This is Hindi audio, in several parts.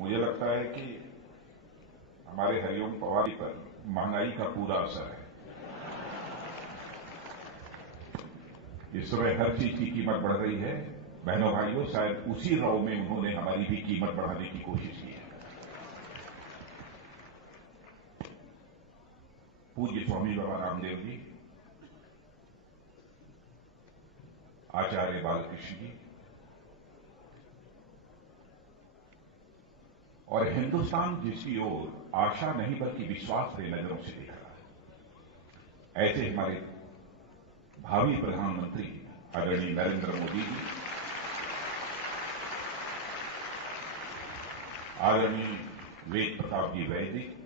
मुझे लगता है कि हमारे हरिओम पवार पर महंगाई का पूरा असर है। इस समय हर चीज की कीमत बढ़ रही है। बहनों भाइयों, शायद उसी रौ में उन्होंने हमारी भी कीमत बढ़ाने की कोशिश की है। पूज्य स्वामी बाबा रामदेव जी, आचार्य बालकृष्ण जी और हिंदुस्तान जिसकी ओर आशा नहीं बल्कि विश्वास से नजरों से देख रहा है, ऐसे हमारे भावी प्रधानमंत्री आदरणीय नरेंद्र मोदी जी, आदरणीय वेद प्रताप जी वैदिक,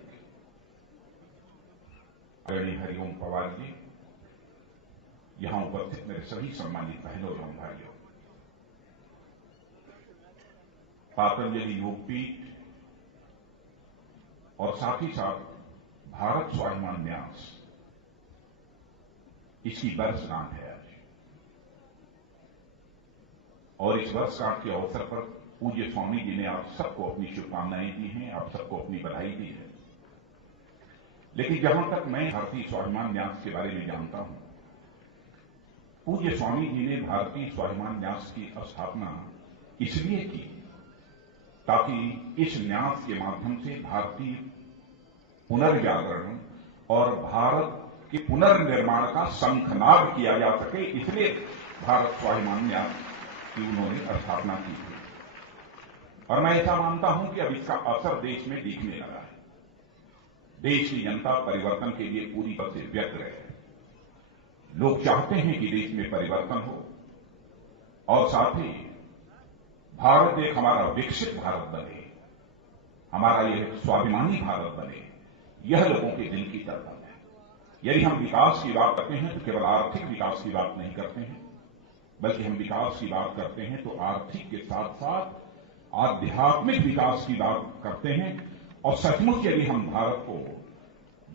आदरणीय हरिओम पवार जी, यहां उपस्थित मेरे सभी सम्मानित बहनों एवं भाइयों, पातंजलि योगपीठ और साथ ही साथ भारत स्वाभिमान न्यास, इसकी वर्षगांठ है आज। और इस वर्षगांठ के अवसर पर पूज्य स्वामी जी ने आप सबको अपनी शुभकामनाएं दी हैं, आप सबको अपनी बधाई दी है। लेकिन जहां तक मैं भारतीय स्वाभिमान न्यास के बारे में जानता हूं, पूज्य स्वामी जी ने भारतीय स्वाभिमान न्यास की स्थापना इसलिए की ताकि इस न्यास के माध्यम से भारतीय पुनर्जागरण और भारत के पुनर्निर्माण का शंखनाद किया जा सके, इसलिए भारत स्वाभिमान न्यास की उन्होंने स्थापना की थी। और मैं ऐसा मानता हूं कि अब इसका असर देश में दिखने लगा है। देश की जनता परिवर्तन के लिए पूरी तरह से व्यग्र है। लोग चाहते हैं कि देश में परिवर्तन हो और साथ ही भारत एक हमारा विकसित भारत बने, हमारा यह स्वाभिमानी भारत बने, यह लोगों के दिल की तड़पन है। यदि हम विकास की बात करते हैं तो केवल आर्थिक विकास की बात नहीं करते हैं, बल्कि हम विकास की बात करते हैं तो आर्थिक के साथ साथ आध्यात्मिक विकास की बात करते हैं। और सचमुच यदि हम भारत को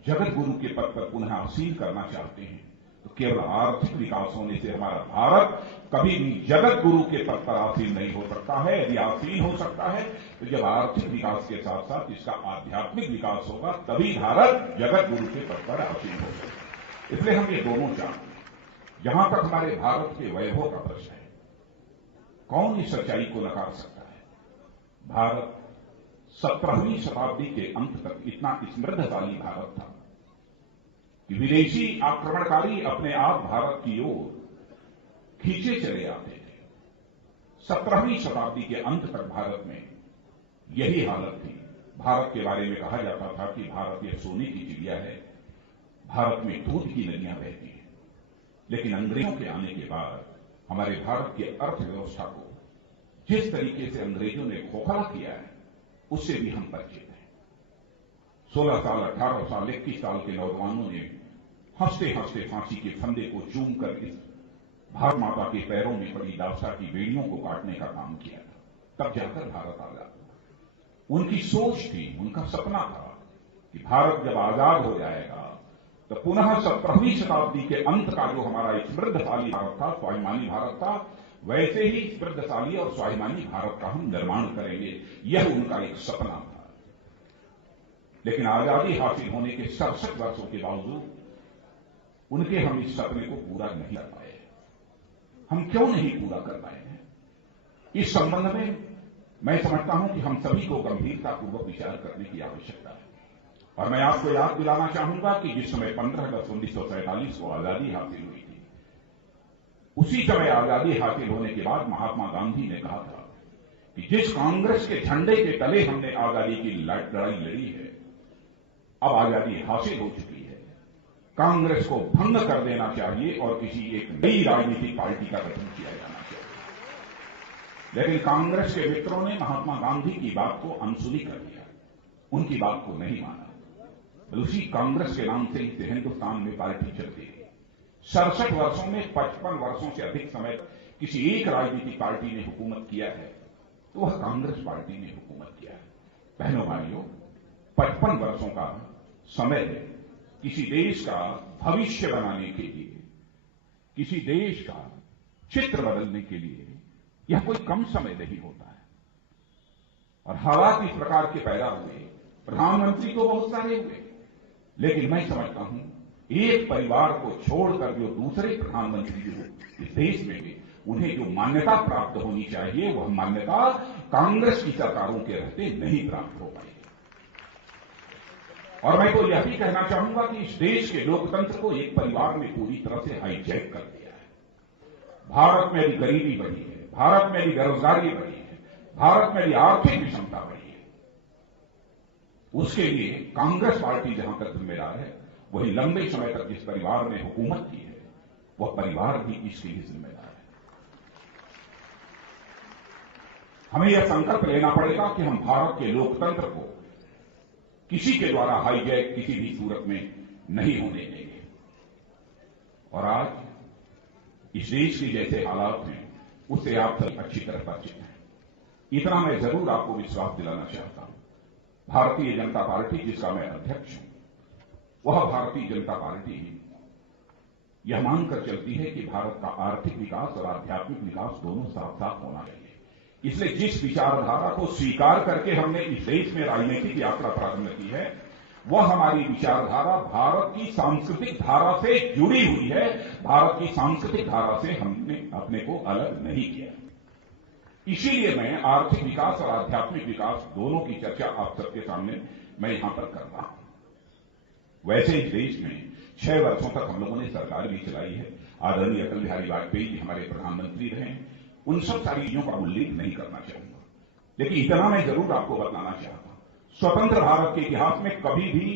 जगत गुरु के पद पर पुनः आसीन करना चाहते हैं तो केवल आर्थिक विकास होने से हमारा भारत कभी भी जगत गुरु के पद पर आसीन नहीं हो सकता है। यदि आसीन हो सकता है तो जब आर्थिक विकास के साथ साथ इसका आध्यात्मिक विकास होगा, तभी भारत जगत गुरु के पद पर आसीन हो सकता है। इसलिए हम ये दोनों चाहते हैं। जहां तक हमारे भारत के वैभव का प्रश्न है, कौन इस सच्चाई को नकार सकता है? भारत 17वीं शताब्दी के अंत तक इतना समृद्धशाली भारत था कि विदेशी आक्रमणकारी अपने आप भारत की ओर खींचे चले आते थे। 17वीं शताब्दी के अंत तक भारत में यही हालत थी। भारत के बारे में कहा जाता था कि भारत यह सोने की चिड़िया है, भारत में दूध की नदियां बहती हैं। लेकिन अंग्रेजों के आने के बाद हमारे भारत की अर्थव्यवस्था को जिस तरीके से अंग्रेजों ने खोखला किया है, उससे भी हम परिचित हैं। 16 साल, 18 साल, 21 साल के नौजवानों ने हंसते हंसते फांसी के फंदे को चूम कर इस भारत माता के पैरों में पड़ी दास्ता की बेड़ियों को काटने का काम किया था। तब जाकर भारत आजाद हुआ। उनकी सोच थी, उनका सपना था कि भारत जब आजाद हो जाएगा तो पुनः 17वीं शताब्दी के अंत का जो हमारा समृद्धशाली भारत था, स्वाभिमानी भारत था, वैसे ही समृद्धशाली और स्वाभिमानी भारत का हम निर्माण करेंगे। यह उनका एक सपना था। लेकिन आजादी हासिल होने के 67 वर्षों के बावजूद उनके हम इस सपने को पूरा नहीं कर पाए। हम क्यों नहीं पूरा कर पाए हैं? इस संबंध में मैं समझता हूं कि हम सभी को गंभीरतापूर्वक विचार करने की आवश्यकता है। और मैं आपको याद दिलाना चाहूंगा कि जिस समय 15 अगस्त 1947 को आजादी हासिल हुई थी, उसी समय आजादी हासिल होने के बाद महात्मा गांधी ने कहा था कि जिस कांग्रेस के झंडे के तले हमने आजादी की लड़ाई लड़ी है, अब आजादी हासिल हो चुकी है, कांग्रेस को भंग कर देना चाहिए और किसी एक नई राजनीतिक पार्टी का गठन किया जाना चाहिए। लेकिन कांग्रेस के मित्रों ने महात्मा गांधी की बात को अनसुनी कर दिया, उनकी बात को नहीं माना। उसी कांग्रेस के नाम से ही हिंदुस्तान में पार्टी चलती है। 67 वर्षों में 55 वर्षों से अधिक समय किसी एक राजनीतिक पार्टी ने हुकूमत किया है तो वह कांग्रेस पार्टी ने हुकूमत किया है। बहनों भाइयों, 55 वर्षों का समय किसी देश का भविष्य बनाने के लिए, किसी देश का चित्र बदलने के लिए यह कोई कम समय नहीं होता है। और हालात इस प्रकार के पैदा हुए, प्रधानमंत्री तो बहुत सारे हुए, लेकिन मैं समझता हूं एक परिवार को छोड़कर जो दूसरे प्रधानमंत्री जो इस देश में भी उन्हें जो मान्यता प्राप्त होनी चाहिए वह मान्यता कांग्रेस की सरकारों के रहते नहीं प्राप्त हो पाई। और मैं तो यह भी कहना चाहूंगा कि इस देश के लोकतंत्र को एक परिवार ने पूरी तरह से हाईजैक कर दिया है। भारत में भी गरीबी बढ़ी है, भारत में भी बेरोजगारी बढ़ी है, भारत में भी आर्थिक विषमता बढ़ी है। उसके लिए कांग्रेस पार्टी जहां तक जिम्मेदार है, वही लंबे समय तक जिस परिवार ने हुकूमत की है वह परिवार भी इसके लिए जिम्मेदार है। हमें यह संकल्प लेना पड़ेगा कि हम भारत के लोकतंत्र को किसी के द्वारा हाईजैक किसी भी सूरत में नहीं होने देंगे। और आज इस देश के जैसे हालात हैं उससे आप सब अच्छी तरह परिचित हैं। इतना मैं जरूर आपको विश्वास दिलाना चाहता हूं, भारतीय जनता पार्टी जिसका मैं अध्यक्ष हूं, वह भारतीय जनता पार्टी यह मानकर चलती है कि भारत का आर्थिक विकास और आध्यात्मिक विकास दोनों साथ साथ होना चाहिए। इसलिए जिस विचारधारा को स्वीकार करके हमने इस देश में राजनीतिक यात्रा प्रारंभ की है, वह हमारी विचारधारा भारत की सांस्कृतिक धारा से जुड़ी हुई है। भारत की सांस्कृतिक धारा से हमने अपने को अलग नहीं किया। इसीलिए मैं आर्थिक विकास और आध्यात्मिक विकास दोनों की चर्चा आप सबके सामने मैं यहां पर कर रहा हूं। वैसे इस देश में 6 वर्षों तक हम लोगों ने सरकार भी चलाई है। आदरणीय अटल बिहारी वाजपेयी जी हमारे प्रधानमंत्री रहे। उन सब सारी चीजों का उल्लेख नहीं करना चाहूंगा, लेकिन इतना मैं जरूर आपको बताना चाहता हूं, स्वतंत्र भारत के इतिहास में कभी भी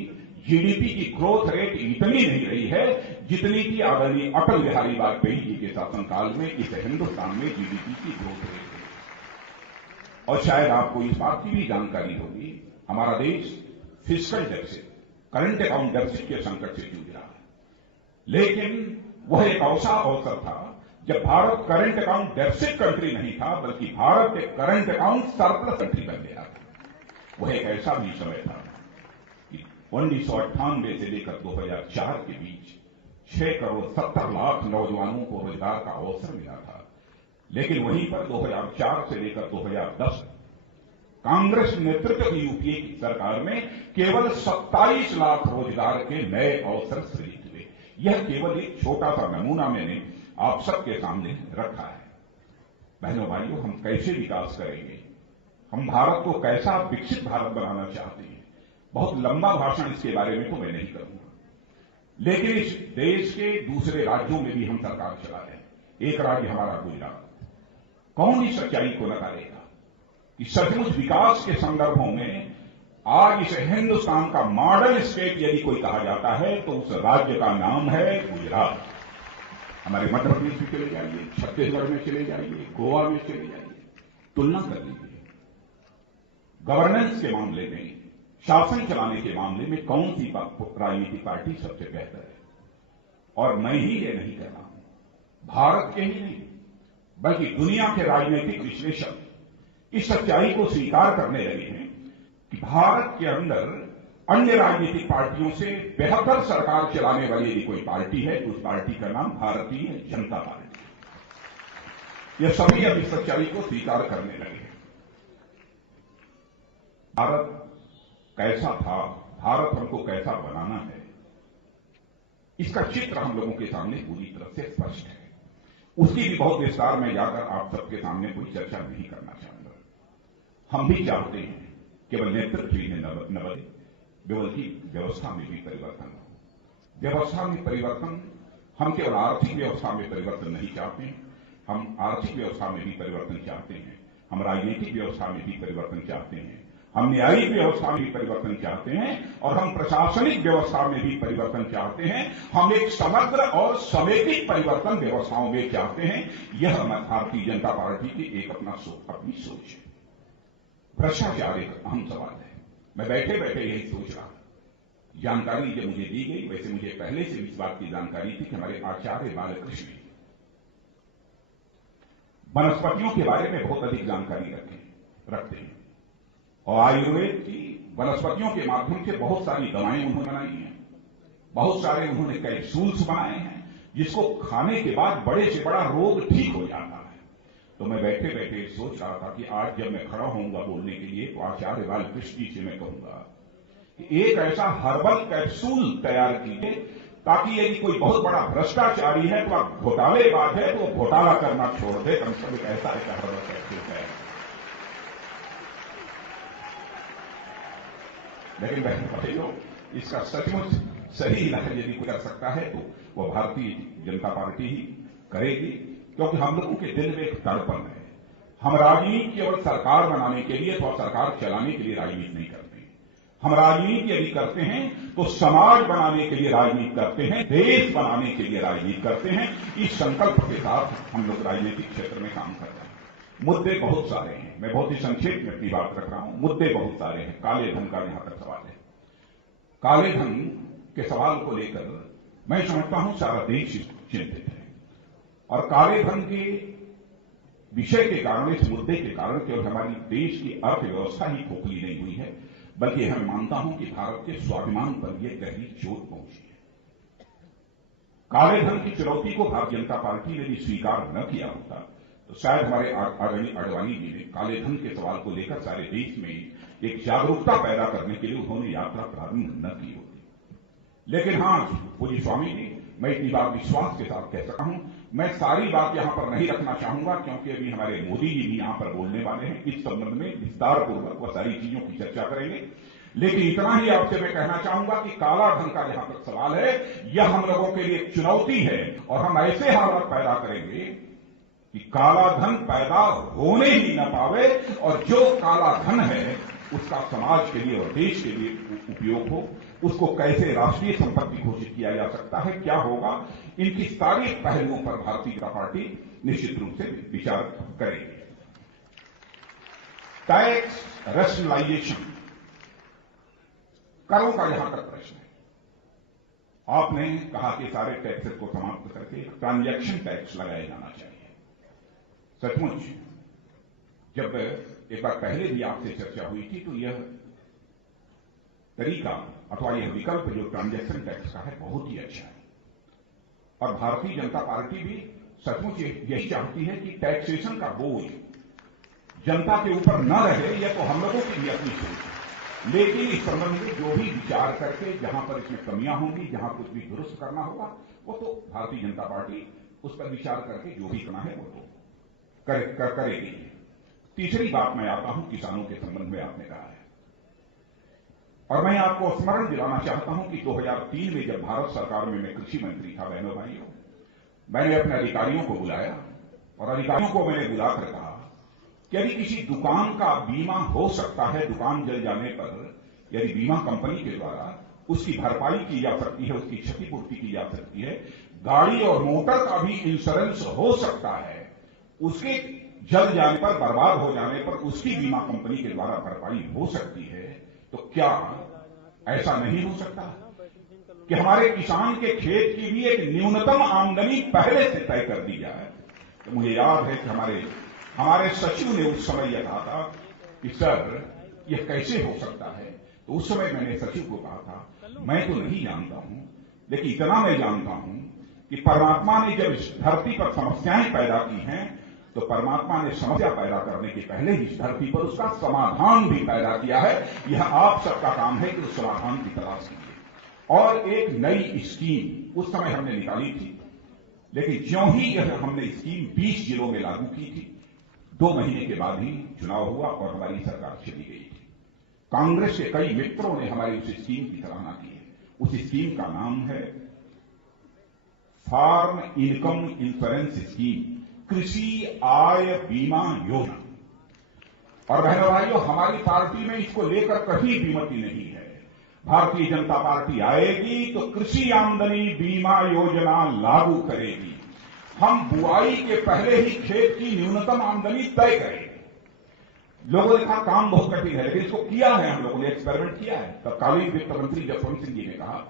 जीडीपी की ग्रोथ रेट इतनी नहीं रही है जितनी कि आदरणीय अटल बिहारी वाजपेयी जी के शासनकाल में इस हिंदुस्तान में जीडीपी की ग्रोथ रेट है। और शायद आपको इस बात की भी जानकारी होगी, हमारा देश fiscal deficit, current account deficit के संकट से जूझ रहा है, लेकिन वह एक ऐसा अवसर था जब Bharat current account deficit country नहीं था, बल्कि भारत एक करंट अकाउंट सरप्लस कंट्री बन गया था। वह एक ऐसा भी समय था कि 1998 से लेकर 2004 के बीच 6 करोड़ 70 लाख नौजवानों को रोजगार का अवसर मिला था। लेकिन वहीं पर 2004 से लेकर 2010 कांग्रेस नेतृत्व की यूपीए की सरकार में केवल 27 लाख रोजगार के नए अवसर सृजित हुए। यह केवल एक छोटा सा नमूना मैंने आप सबके सामने रखा है। बहनों भाइयों, हम कैसे विकास करेंगे, हम भारत को कैसा विकसित भारत बनाना चाहते हैं, बहुत लंबा भाषण इसके बारे में तो मैं नहीं करूंगा, लेकिन इस देश के दूसरे राज्यों में भी हम सरकार चला रहे हैं। एक राज्य हमारा गुजरात, कौन इस सच्चाई को नकारेगा कि सचमुच विकास के संदर्भों में आज इस हिंदुस्तान का मॉडल स्टेट यदि कोई कहा जाता है तो उस राज्य का नाम है गुजरात। हमारे मध्य प्रदेश में चले जाइए, छत्तीसगढ़ में चले जाइए, गोवा में चले जाइए, तुलना कर लीजिए। गवर्नेंस के मामले में, शासन चलाने के मामले में कौन सी राजनीतिक पार्टी सबसे बेहतर है। और मैं ही ये नहीं कह रहा हूं, भारत के ही नहीं बल्कि दुनिया के राजनीतिक विश्लेषक इस सच्चाई को स्वीकार करने लगे हैं कि भारत के अंदर अन्य राजनीतिक पार्टियों से बेहतर सरकार चलाने वाली यदि कोई पार्टी है तो उस पार्टी का नाम भारतीय जनता पार्टी है। यह सभी अब इस सच्चाई को स्वीकार करने लगे हैं। भारत कैसा था, भारत हमको कैसा बनाना है, इसका चित्र हम लोगों के सामने पूरी तरह से स्पष्ट है। उसकी भी बहुत विस्तार में जाकर आप सबके सामने कोई चर्चा नहीं करना चाहूंगा। हम भी चाहते हैं केवल नेतृत्व ही न बदले, बल्कि व्यवस्था में भी परिवर्तन हो। व्यवस्था में परिवर्तन, हम केवल आर्थिक व्यवस्था में परिवर्तन नहीं चाहते हैं, हम आर्थिक व्यवस्था में भी परिवर्तन चाहते हैं, हम राजनीतिक व्यवस्था में भी परिवर्तन चाहते हैं, हम न्यायिक व्यवस्था में भी परिवर्तन चाहते हैं और हम प्रशासनिक व्यवस्था में भी परिवर्तन चाहते हैं। हम एक समग्र और समेकित परिवर्तन व्यवस्थाओं में चाहते हैं। यह भारतीय जनता पार्टी की एक अपनी सोच है। भ्रष्टाचार एक अहम सवाल है। मैं बैठे बैठे यही सोच रहा, जानकारी जब मुझे दी गई, वैसे मुझे पहले से इस बात की जानकारी थी कि हमारे आचार्य बालकृष्ण वनस्पतियों के बारे में बहुत अधिक जानकारी रखते हैं और आयुर्वेद की वनस्पतियों के माध्यम से बहुत सारी दवाएं उन्होंने बनाई हैं, बहुत सारे उन्होंने कैप्सूल्स बनाए हैं जिसको खाने के बाद बड़े से बड़ा रोग ठीक हो जाता है। तो मैं बैठे बैठे सोच रहा था कि आज जब मैं खड़ा होऊंगा बोलने के लिए तो आचार्य बालकृष्ण जी से मैं कहूंगा कि एक ऐसा हर्बल कैप्सूल तैयार कीजिए ताकि यदि कोई बहुत बड़ा भ्रष्टाचारी है तो आप घोटालेबाज है तो घोटाला करना छोड़ दे। कम से कम ऐसा एक हर्बल कैप्सूल तैयार। लेकिन भाइयों, इसका सचमुच सही इलाज यदि कोई कर सकता है तो वह भारतीय जनता पार्टी ही करेगी, क्योंकि हम लोगों के दिल में एक तड़पन है। हम राजनीति केवल सरकार बनाने के लिए अथवा सरकार चलाने के लिए राजनीति नहीं करते। हम राजनीति यदि करते हैं तो समाज बनाने के लिए राजनीति करते हैं, देश बनाने के लिए राजनीति करते हैं। इस संकल्प के साथ हम लोग राजनीतिक क्षेत्र में काम कर रहे हैं। मुद्दे बहुत सारे हैं, मैं बहुत ही संक्षेप में अपनी बात रख रहा हूं। मुद्दे बहुत सारे हैं। काले धन का यहां तक सवाल है। काले धन के सवाल को लेकर मैं समझता हूं सारा देश चिंतित है, और काले धन के विषय के कारण, इस मुद्दे के कारण केवल हमारी देश की अर्थव्यवस्था ही खोखली नहीं हुई है, बल्कि मैं मानता हूं कि भारत के स्वाभिमान पर यह गहरी चोट पहुंची है। काले धन की चुनौती को भारतीय जनता पार्टी ने भी स्वीकार न किया होता तो शायद हमारे आदरणीय अडवाणी जी ने काले धन के सवाल को लेकर सारे देश में एक जागरूकता पैदा करने के लिए उन्होंने यात्रा प्रारंभ न की होती। लेकिन हां, पूज्य स्वामी जी, मैं इतनी बात विश्वास के साथ कह सकता हूं। मैं सारी बात यहां पर नहीं रखना चाहूंगा, क्योंकि अभी हमारे मोदी जी भी यहां पर बोलने वाले हैं। इस संबंध में विस्तारपूर्वक वह सारी चीजों की चर्चा करेंगे। लेकिन इतना ही आपसे मैं कहना चाहूंगा कि काला धन का जहां तक सवाल है, यह हम लोगों के लिए चुनौती है, और हम ऐसे हालात पैदा करेंगे कि काला धन पैदा होने ही न पावे, और जो काला धन है उसका समाज के लिए और देश के लिए उपयोग हो। उसको कैसे राष्ट्रीय संपत्ति घोषित किया जा सकता है, क्या होगा, इनकी सारी पहलुओं पर भारतीय जनता पार्टी निश्चित रूप से विचार करेगी। टैक्स रैशनलाइजेशन, करों का यहां तक प्रश्न है। आपने कहा कि सारे टैक्सेस को समाप्त करके एक ट्रांजैक्शन टैक्स लगाया जाना चाहिए। सचमुच जब एक बार पहले भी आपसे चर्चा हुई थी तो यह तरीका अथवा यह विकल्प जो ट्रांजैक्शन टैक्स का है बहुत ही अच्छा है, और भारतीय जनता पार्टी भी सचमुच यही चाहती है कि टैक्सेशन का बोझ जनता के ऊपर न रहे। यह तो हम लोगों की भी अपनी सोच है, लेकिन इस संबंध में जो भी विचार करके जहां पर इसमें कमियां होंगी, जहां कुछ भी दुरुस्त करना होगा, वो तो भारतीय जनता पार्टी उस पर विचार करके जो भी करना है वो तो करेगी। तीसरी बात मैं आता हूं किसानों के संबंध में। आपने कहा है, और मैं आपको स्मरण दिलाना चाहता हूं कि 2003 में जब भारत सरकार में मैं कृषि मंत्री था, बहनों भाइयों, मैंने अपने अधिकारियों को बुलाया, और अधिकारियों को मैंने बुलाकर कहा कि यदि किसी दुकान का बीमा हो सकता है, दुकान जल जाने पर यदि बीमा कंपनी के द्वारा उसकी भरपाई की जा सकती है, उसकी क्षतिपूर्ति की जा सकती है, गाड़ी और मोटर का भी इंश्योरेंस हो सकता है, उसके जल जाने पर, बर्बाद हो जाने पर उसकी बीमा कंपनी के द्वारा भरपाई हो सकती है, तो क्या ऐसा नहीं हो सकता कि हमारे किसान के खेत की भी एक न्यूनतम आमदनी पहले से तय कर दी जाए? तो मुझे याद है कि हमारे सचिव ने उस समय यह कहा था कि सर यह कैसे हो सकता है। तो उस समय मैंने सचिव को कहा था, मैं तो नहीं जानता हूं, लेकिन इतना मैं जानता हूं कि परमात्मा ने जब इस धरती पर समस्याएं पैदा की हैं, तो परमात्मा ने समस्या पैदा करने के पहले ही इस धरती पर उसका समाधान भी पैदा किया है। यह आप सबका काम है कि उस समाधान की तलाश कीजिए। और एक नई स्कीम उस समय हमने निकाली थी, लेकिन ज्यों ही यह हमने स्कीम 20 जिलों में लागू की थी, 2 महीने के बाद ही चुनाव हुआ और हमारी सरकार चली गई थी। कांग्रेस के कई मित्रों ने हमारी उस स्कीम की सराहना की है। उस स्कीम का नाम है फार्म इनकम इंश्योरेंस स्कीम, कृषि आय बीमा योजना। और बहनों भाइयों, हमारी पार्टी में इसको लेकर कहीं विमति नहीं है। भारतीय जनता पार्टी आएगी तो कृषि आमदनी बीमा योजना लागू करेगी। हम बुआई के पहले ही खेत की न्यूनतम आमदनी तय करेंगे। लोगों ने कहा काम बहुत कठिन है, लेकिन इसको किया है, हम लोगों ने एक्सपेरिमेंट किया है। तत्कालीन वित्त मंत्री जसवंत सिंह जी ने कहा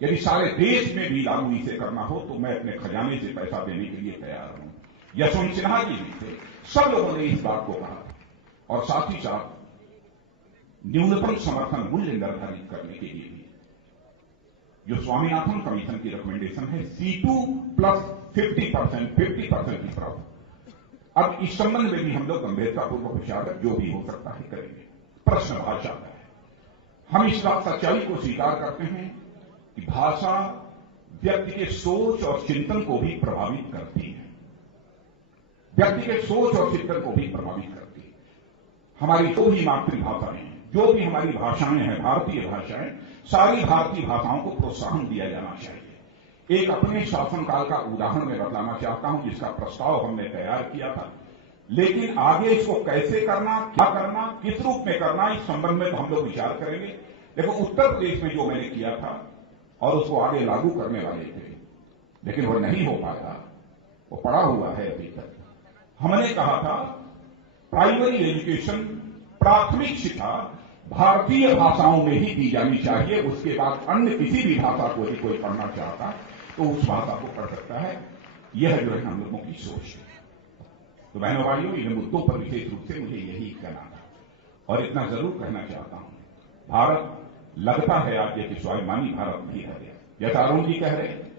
यदि सारे देश में भी लागू इसे करना हो तो मैं अपने खजाने से पैसा देने के लिए तैयार हूं। यशवंत सिन्हा जी भी थे, सब लोगों ने इस बात को कहा, और साथ ही साथ न्यूनतम समर्थन मूल्य निर्धारित करने के लिए भी जो स्वामीनाथन कमीशन की रिकमेंडेशन है, C2 प्लस 50% की तरफ अब इस संबंध में भी हम लोग गंभीरतापूर्वक विचार जो भी हो सकता है करेंगे। प्रश्न भाषा का है। हम इस बात सच्चाई को स्वीकार करते हैं कि भाषा व्यक्ति के सोच और चिंतन को भी प्रभावित करती है। व्यक्ति के सोच और चिंतन को भी प्रभावित करती है। हमारी जो भी मातृभाषाएं हैं, जो भी हमारी भाषाएं हैं, भारतीय भाषाएं, सारी भारतीय भाषाओं को प्रोत्साहन दिया जाना चाहिए। एक अपने शासनकाल का उदाहरण मैं बतलाना चाहता हूं, जिसका प्रस्ताव हमने तैयार किया था, लेकिन आगे इसको कैसे करना, क्या करना, किस रूप में करना, इस संबंध में तो हम लोग विचार करेंगे। देखो, उत्तर प्रदेश में जो मैंने किया था और उसको आगे लागू करने वाले थे, लेकिन वो नहीं हो पाया, वो पड़ा हुआ है अभी तक। हमने कहा था प्राइमरी एजुकेशन, प्राथमिक शिक्षा भारतीय भाषाओं में ही दी जानी चाहिए। उसके बाद अन्य किसी भी भाषा को यदि कोई पढ़ना चाहता तो उस भाषा को पढ़ सकता है। यह जो है हम लोगों की सोच है। तो बहनों भाइयों, इन मुद्दों पर विशेष रूप से मुझे यही कहना था और इतना जरूर कहना चाहता हूं, भारत लगता है आज एक स्वाभिमानी भारत नहीं रह गया। जैसा अरुण जी कह रहे हैं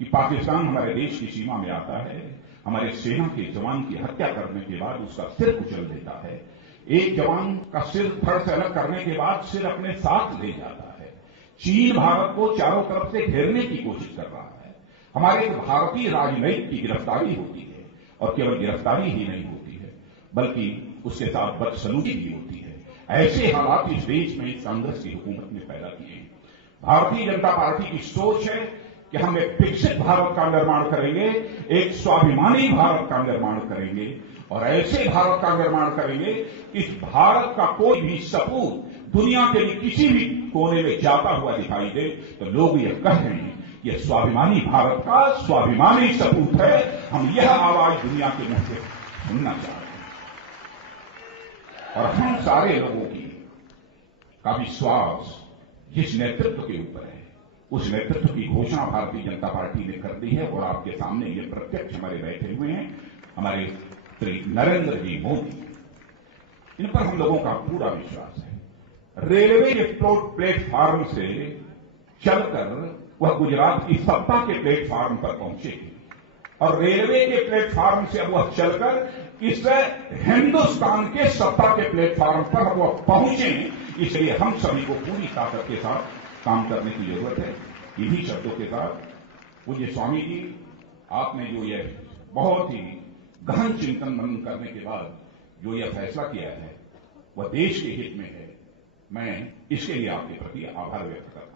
कि पाकिस्तान हमारे देश की सीमा में आता है, हमारे सेना के जवान की हत्या करने के बाद उसका सिर कुचल देता है, एक जवान का सिर धड़ से अलग करने के बाद सिर अपने साथ ले जाता है। चीन भारत को चारों तरफ से घेरने की कोशिश कर रहा है। हमारे भारतीय राजनयिक की गिरफ्तारी होती है और केवल गिरफ्तारी ही नहीं होती है, बल्कि उसके साथ बदसलूकी भी होती है। ऐसे हालात इस देश में कांग्रेस की हुकूमत ने पैदा किए हैं। भारतीय जनता पार्टी की सोच है कि हम एक विकसित भारत का निर्माण करेंगे, एक स्वाभिमानी भारत का निर्माण करेंगे और ऐसे भारत का निर्माण करेंगे कि इस भारत का कोई भी सपूत दुनिया के किसी भी कोने में जाता हुआ दिखाई दे तो लोग यह कह रहे हैं यह स्वाभिमानी भारत का स्वाभिमानी सपूत है। हम यह आवाज दुनिया के मुंह से सुनना चाह रहे हैं और हम सारे लोगों का विश्वास जिस नेतृत्व के ऊपर है, उस नेतृत्व की घोषणा भारतीय जनता पार्टी ने कर दी है और आपके सामने ये प्रत्यक्ष हमारे बैठे हुए हैं, हमारे श्री नरेंद्र जी मोदी। इन पर हम लोगों का पूरा विश्वास है। रेलवे के प्लेटफार्म से चलकर वह गुजरात की सत्ता के प्लेटफार्म पर पहुंचेगी और रेलवे के प्लेटफार्म से अब वह चलकर इस हिंदुस्तान के सत्ता के प्लेटफार्म पर वह पहुंचे। इसलिए हम सभी को पूरी ताकत के साथ काम करने की जरूरत है। इन्हीं शब्दों के साथ पूज्य स्वामी जी, आपने जो यह बहुत ही गहन चिंतन मनन करने के बाद जो यह फैसला किया है वह देश के हित में है। मैं इसके लिए आपके प्रति आभार व्यक्त करता हूं।